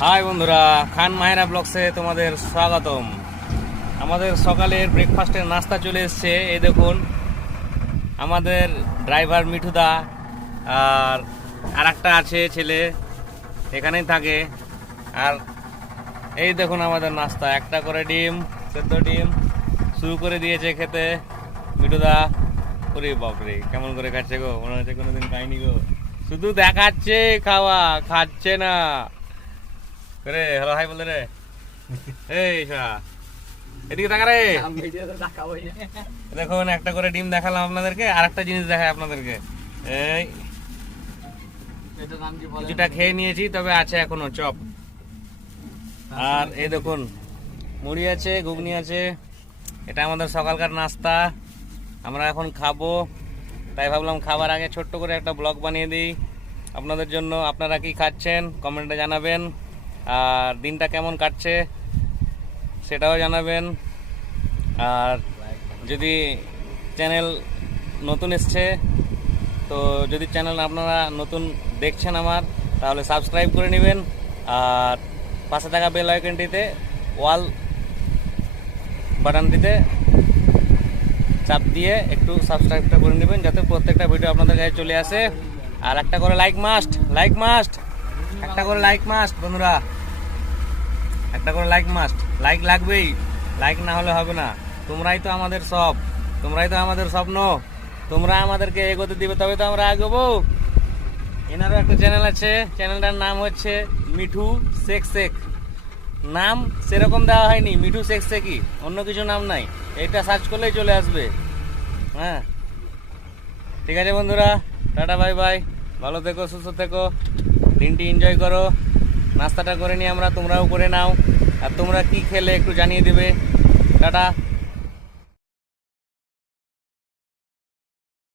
High বন্ধুরা, খান মাহেরা ব্লগসে তোমাদের স্বাগতম। আমাদের সকালের ব্রেকফাস্টের নাস্তা চলে এসছে। এই দেখুন, আমাদের ড্রাইভার মিঠুদা আর একটা আছে ছেলে, এখানেই থাকে। আর এই দেখুন আমাদের নাস্তা, একটা করে ডিম, সেদ্ধ ডিম শুরু করে দিয়েছে খেতে মিঠুদা। ওরে বাপরে, কেমন করে খাচ্ছে গো, মনে হচ্ছে কোনোদিন খাইনি গো। শুধু দেখাচ্ছে খাওয়া, খাচ্ছে না। রে হ্যালো হাই বলে রে, এই এদিকে তাকা রে। দেখুন, একটা করে ডিম দেখালাম আপনাদেরকে, আর একটা জিনিস দেখায় আপনাদেরকে। এই কিছুটা খেয়ে নিয়েছি, তবে আছে এখনো চপ। আর এই দেখুন, মুড়ি আছে, ঘুগনি আছে। এটা আমাদের সকালকার নাস্তা, আমরা এখন খাবো। তাই ভাবলাম খাবার আগে ছোট্ট করে একটা ব্লগ বানিয়ে দিই আপনাদের জন্য। আপনারা কি খাচ্ছেন কমেন্টে জানাবেন, আর দিনটা কেমন কাটছে সেটাও জানাবেন। আর যদি চ্যানেল নতুন এসছে, তো যদি চ্যানেল আপনারা নতুন দেখছেন আমার, তাহলে সাবস্ক্রাইব করে নেবেন। আর পাশে থাকা বেল আইকনটিতে ওয়াল বাটনটিতে চাপ দিয়ে একটু সাবস্ক্রাইবটা করে নেবেন, যাতে প্রত্যেকটা ভিডিও আপনাদের কাছে চলে আসে। আর একটা করে লাইক মাস্ট, একটা করে লাইক মাস্ট বন্ধুরা, একটা করে লাইক মাস্ট। লাইক লাগবেই, লাইক না হলে হবে না। তোমরাই তো আমাদের সব, তোমরাই তো আমাদের স্বপ্ন। তোমরা আমাদেরকে এগোতে দিবে, তবে তো আমরা এগোবো। এনারও একটা চ্যানেল আছে, চ্যানেলটার নাম হচ্ছে মিঠু শেখ। নাম সেরকম দেওয়া হয়নি, মিঠু শেখই, অন্য কিছু নাম নাই। এটা সার্চ করলেই চলে আসবে। হ্যাঁ, ঠিক আছে বন্ধুরা, টাটা বাই বাই। ভালো থেকো, সুস্থ থেকো, দিনটি এনজয় করো। নাস্তাটা করে নিই আমরা, তোমরাও করে নাও। আর তোমরা কি খেলে একটু জানিয়ে দেবে। টাটা।